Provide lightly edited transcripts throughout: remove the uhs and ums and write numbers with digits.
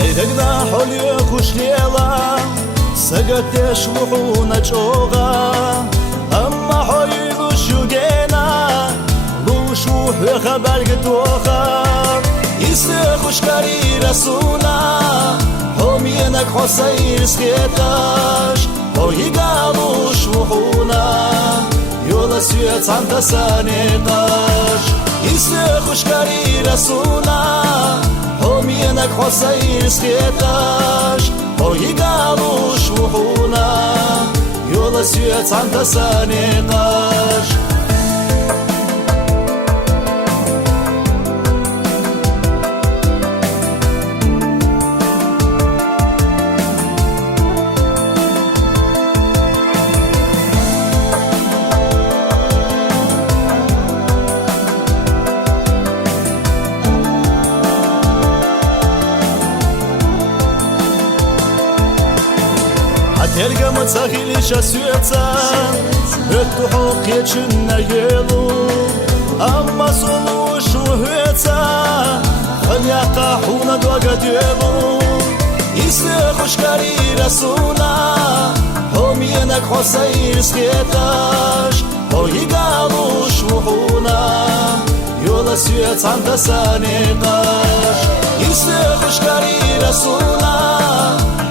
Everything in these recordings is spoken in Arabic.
سيدقنا حلي خوش ليلا سقط شوحونا جوغا أما حيلو شوقينا لو شوح خبر قدوخا يسخوش كاري رسونا هم ينك حسير سخيتاش هو يقالو شوحونا يولا سيوت عن تسانيتاش يسخوش كاري رسونا هم ينك حسير سخيتاش هو يقالو شوحونا يولا سيوت عن تسانيتاش Terga më cahili shasyeca Rëtë hoqje që në jelu Amma solu shuheca Hëllja ka huna doga djelu Ise khushkari rasuna Hom jenek hosajir skjetash Ho i galu shuhuna Jolla syecan të sanetash Ise khushkari rasuna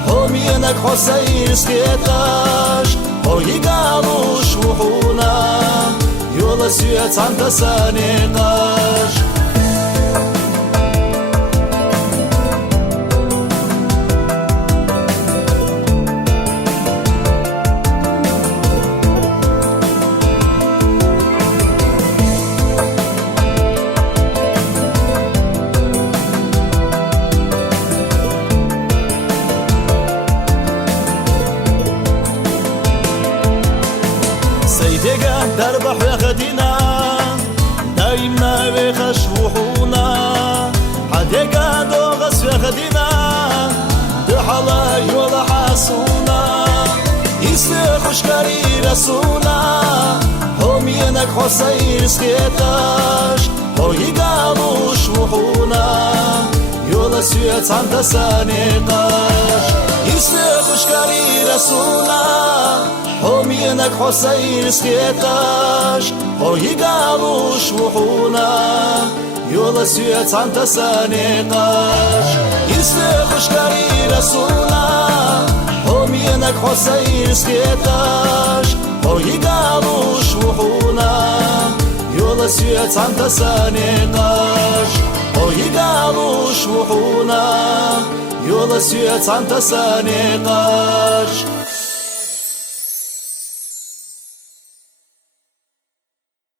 هم ينك حسير سكيتاش هو يقالو شوحونا يولا سيوت عن تسانيقاش سيدقا دربح ويخدنا دايما بيخش وحونا حدقا دوغس ويخدنا دحلا يولا حاسونا يسخوش كاري رسونا هم ينك حسير سكيتاش هو يقالو شوحونا يولا سيوت عن تسانيقاش يسخوش كاري رسونا هم ينك حسير سكيتاش هو يقالو شوحونا يولا سيوت عن تسانيقاش يسخوش كاري رسونا هم ينك حسير سكيتاش هو يقالو شوحونا يولا سيوت عن تسانيقاش هو يقالو شوحونا يولا سيوت عن تسانيقاش